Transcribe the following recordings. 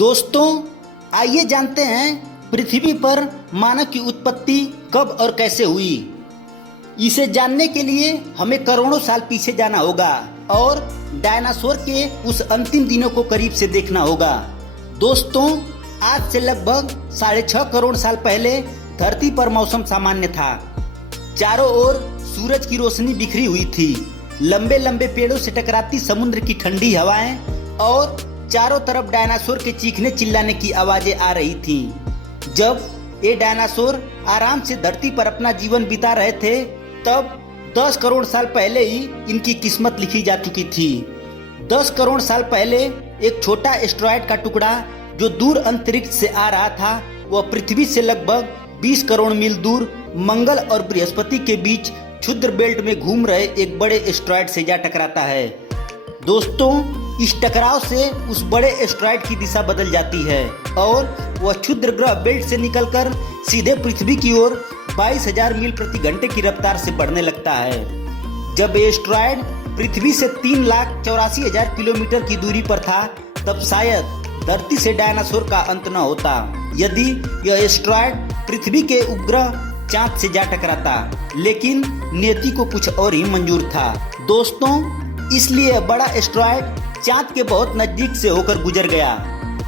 दोस्तों, आइए जानते हैं पृथ्वी पर मानव की उत्पत्ति कब और कैसे हुई। इसे जानने के लिए हमें करोड़ों साल पीछे जाना होगा और डायनासोर के उस अंतिम दिनों को करीब से देखना होगा। दोस्तों, आज से लगभग 6.5 करोड़ साल पहले धरती पर मौसम सामान्य था। चारों ओर सूरज की रोशनी बिखरी हुई थी। लंबे लंबे पेड़ों से टकराती समुद्र की ठंडी हवाएं और चारों तरफ डायनासोर के चीखने चिल्लाने की आवाजें आ रही थीं। जब ये डायनासोर आराम से धरती पर अपना जीवन बिता रहे थे, तब 10 करोड़ साल पहले ही इनकी किस्मत लिखी जा चुकी थी। 10 करोड़ साल पहले एक छोटा एस्टेरॉयड का टुकड़ा जो दूर अंतरिक्ष से आ रहा था, वह पृथ्वी से लगभग 20 करोड़ मील दूर मंगल और बृहस्पति के बीच क्षुद्र बेल्ट में घूम रहे एक बड़े एस्टेरॉयड से जा टकराता है। दोस्तों, इस टकराव से उस बड़े एस्टेरॉयड की दिशा बदल जाती है और वह क्षुद्र ग्रह बेल्ट से निकलकर सीधे पृथ्वी की ओर 22,000 मील प्रति घंटे की रफ्तार से बढ़ने लगता है। जब ये एस्टेरॉयड पृथ्वी से 3,84,000 किलोमीटर की दूरी पर था, तब शायद धरती से डायनासोर का अंत न होता यदि यह एस्टेरॉयड पृथ्वी के उपग्रह चांद से जा टकराता। लेकिन नियति को कुछ और ही मंजूर था। दोस्तों, इसलिए बड़ा एस्टेरॉयड चांद के बहुत नजदीक से होकर गुजर गया।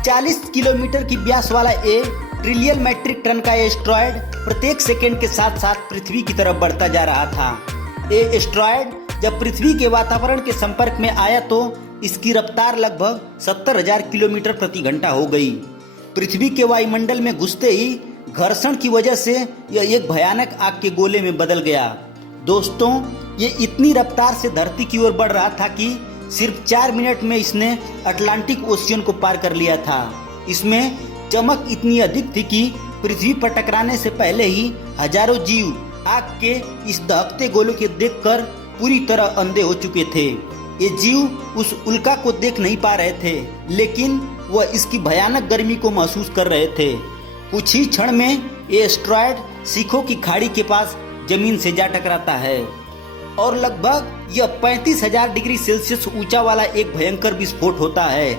40 किलोमीटर की व्यास वाला ये ट्रिलियन मैट्रिक टन का एस्टेरॉयड प्रत्येक सेकंड के साथ साथ पृथ्वी की तरफ बढ़ता जा रहा था। ये एस्टेरॉयड जब पृथ्वी के वातावरण के संपर्क में आया तो इसकी रफ्तार लगभग 70,000 किलोमीटर प्रति घंटा हो गई। पृथ्वी के वायुमंडल में घुसते ही घर्षण की वजह से यह एक भयानक आग के गोले में बदल गया। दोस्तों, ये इतनी रफ्तार से धरती की ओर बढ़ रहा था कि सिर्फ 4 मिनट में इसने अटलांटिक ओशियन को पार कर लिया था। इसमें चमक इतनी अधिक थी कि पृथ्वी पर टकराने से पहले ही हजारों जीव आग के इस दहकते गोले को देखकर पूरी तरह अंधे हो चुके थे। ये जीव उस उल्का को देख नहीं पा रहे थे, लेकिन वह इसकी भयानक गर्मी को महसूस कर रहे थे। कुछ ही क्षण में ये एस्टेरॉयड सीखों की खाड़ी के पास जमीन से जा टकराता है और लगभग यह 35,000 डिग्री सेल्सियस ऊंचा वाला एक भयंकर विस्फोट होता है।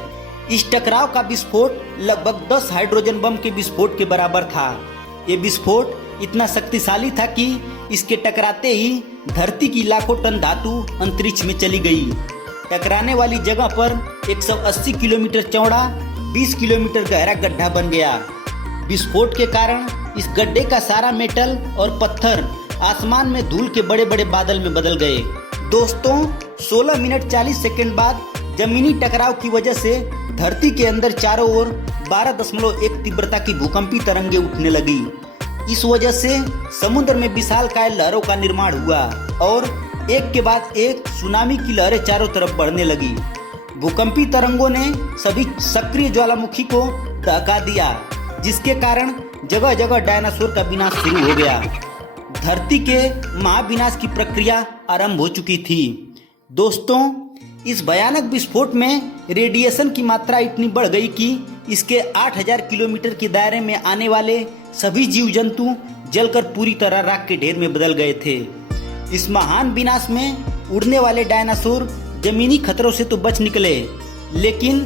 इस टकराव का विस्फोट लगभग 10 हाइड्रोजन बम के विस्फोट के बराबर था। ये विस्फोट इतना शक्तिशाली था कि इसके टकराते ही धरती की लाखों टन धातु अंतरिक्ष में चली गई। टकराने वाली जगह पर 180 किलोमीटर चौड़ा 20 किलोमीटर गहरा गड्ढा बन गया। विस्फोट के कारण इस गड्ढे का सारा मेटल और पत्थर आसमान में धूल के बड़े बड़े बादल में बदल गए। दोस्तों, 16 मिनट 40 सेकंड बाद जमीनी टकराव की वजह से धरती के अंदर चारों ओर 12.1 तीव्रता की भूकंपी तरंगें उठने लगी। इस वजह से समुद्र में विशालकाय लहरों का निर्माण हुआ और एक के बाद एक सुनामी की लहरें चारों तरफ बढ़ने लगी। भूकंपी तरंगों ने सभी सक्रिय ज्वालामुखी को दहका दिया, जिसके कारण जगह जगह डायनासोर का विनाश शुरू हो गया। धरती के महाविनाश की प्रक्रिया आरंभ हो चुकी थी। दोस्तों, इस भयानक विस्फोट में रेडिएशन की मात्रा इतनी बढ़ गई कि इसके 8,000 किलोमीटर के दायरे में आने वाले सभी जीव जंतु जलकर पूरी तरह राख के ढेर में बदल गए थे। इस महान विनाश में उड़ने वाले डायनासोर जमीनी खतरों से तो बच निकले, लेकिन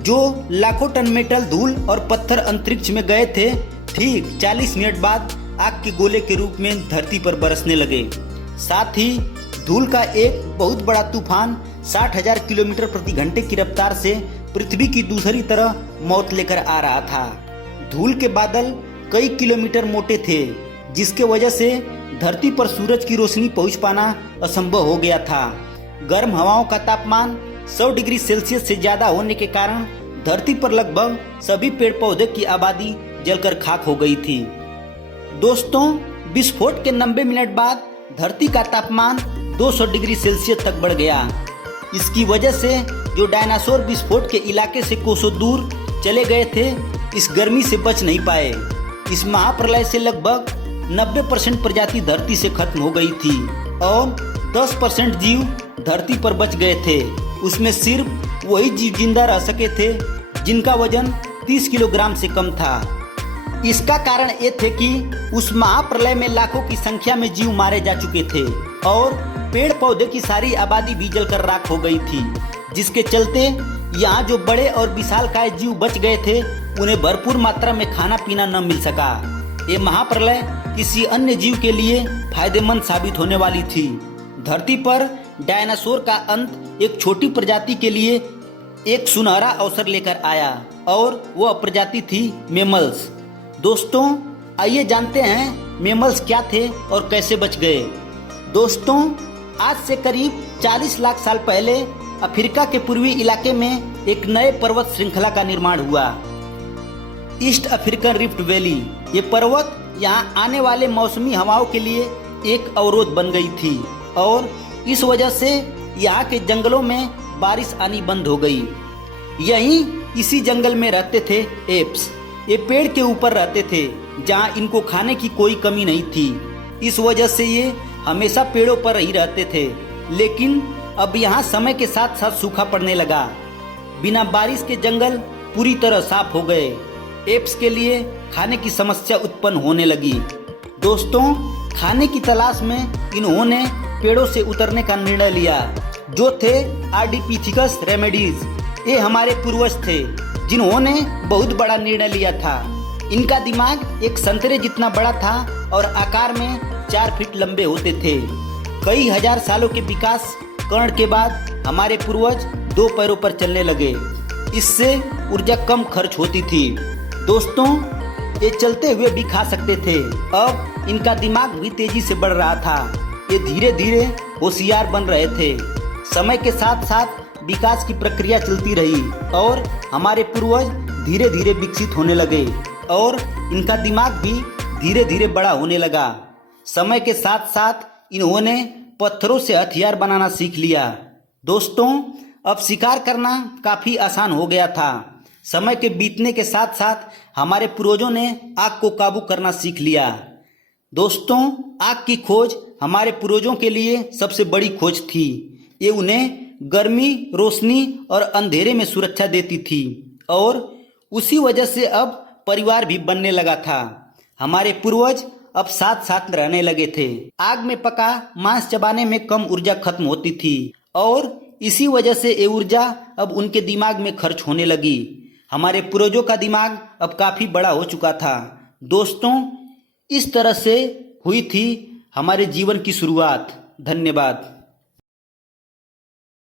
जो लाखों टन मेटल, धूल और पत्थर अंतरिक्ष में गए थे, ठीक 40 मिनट बाद आग के गोले के रूप में धरती पर बरसने लगे। साथ ही धूल का एक बहुत बड़ा तूफान 60,000 किलोमीटर प्रति घंटे की रफ्तार से पृथ्वी की दूसरी तरह मौत लेकर आ रहा था। धूल के बादल कई किलोमीटर मोटे थे, जिसके वजह से धरती पर सूरज की रोशनी पहुंच पाना असंभव हो गया था। गर्म हवाओं का तापमान 100 डिग्री सेल्सियस से ज्यादा होने के कारण धरती पर लगभग सभी पेड़ पौधे की आबादी जलकर खाक हो गई थी। दोस्तों, विस्फोट के 90 मिनट बाद धरती का तापमान 200 डिग्री सेल्सियस तक बढ़ गया। इसकी वजह से जो डायनासोर विस्फोट के इलाके से कोसों दूर चले गए थे, इस गर्मी से बच नहीं पाए। इस महाप्रलय से लगभग 90% प्रजाति धरती से खत्म हो गई थी और 10% जीव धरती पर बच गए थे। उसमें सिर्फ वही जीव जिंदा रह सके थे जिनका वजन 30 किलोग्राम से कम था। इसका कारण ये थे कि उस महाप्रलय में लाखों की संख्या में जीव मारे जा चुके थे और पेड़ पौधे की सारी आबादी भी जलकर राख हो गई थी, जिसके चलते यहाँ जो बड़े और विशालकाय जीव बच गए थे उन्हें भरपूर मात्रा में खाना पीना न मिल सका। ये महाप्रलय किसी अन्य जीव के लिए फायदेमंद साबित होने वाली थी। धरती पर डायनासोर का अंत एक छोटी प्रजाति के लिए एक सुनहरा अवसर लेकर आया और वह प्रजाति थी मेमल्स। दोस्तों, आइए जानते हैं मेमल्स क्या थे और कैसे बच गए। दोस्तों, आज से करीब 40 लाख साल पहले अफ्रीका के पूर्वी इलाके में एक नए पर्वत श्रृंखला का निर्माण हुआ, ईस्ट अफ्रीकन रिफ्ट वैली। ये पर्वत यहाँ आने वाले मौसमी हवाओं के लिए एक अवरोध बन गई थी और इस वजह से यहाँ के जंगलों में बारिश आनी बंद हो गई। यहीं इसी जंगल में रहते थे एप्स। ये पेड़ के ऊपर रहते थे जहाँ इनको खाने की कोई कमी नहीं थी। इस वजह से ये हमेशा पेड़ों पर ही रहते थे। लेकिन अब यहाँ समय के साथ साथ सूखा पड़ने लगा। बिना बारिश के जंगल पूरी तरह साफ हो गए। एप्स के लिए खाने की समस्या उत्पन्न होने लगी। दोस्तों, खाने की तलाश में इन्होंने पेड़ों से उतरने का निर्णय लिया, जो थे आर्डिपिथेकस रेमेडीज। ये हमारे पूर्वज थे जिन्होंने बहुत बड़ा निर्णय लिया था। इनका दिमाग एक संतरे जितना बड़ा था और आकार में 4 फीट लंबे होते थे। कई हजार सालों के विकास कर्ण के बाद हमारे पूर्वज 2 पैरों पर चलने लगे। इससे ऊर्जा कम खर्च होती थी। दोस्तों, ये चलते हुए भी खा सकते थे। अब इनका दिमाग भी तेजी से बढ़ रहा था। ये धीरे धीरे होशियार बन रहे थे। समय के साथ साथ विकास की प्रक्रिया चलती रही और हमारे पूर्वज धीरे धीरे विकसित होने लगे और इनका दिमाग भी धीरे धीरे बड़ा होने लगा। समय के साथ साथ इन्होंने पत्थरों से हथियार बनाना सीख लिया। दोस्तों, अब शिकार करना काफी आसान हो गया था। समय के बीतने के साथ साथ हमारे पूर्वजों ने आग को काबू करना सीख लिया। दोस्तों, आग की खोज हमारे पूर्वजों के लिए सबसे बड़ी खोज थी। ये उन्हें गर्मी, रोशनी और अंधेरे में सुरक्षा देती थी और उसी वजह से अब परिवार भी बनने लगा था। हमारे पूर्वज अब साथ साथ रहने लगे थे। आग में पका मांस चबाने में कम ऊर्जा खत्म होती थी और इसी वजह से ये ऊर्जा अब उनके दिमाग में खर्च होने लगी। हमारे पूर्वजों का दिमाग अब काफी बड़ा हो चुका था। दोस्तों, इस तरह से हुई थी हमारे जीवन की शुरुआत। धन्यवाद।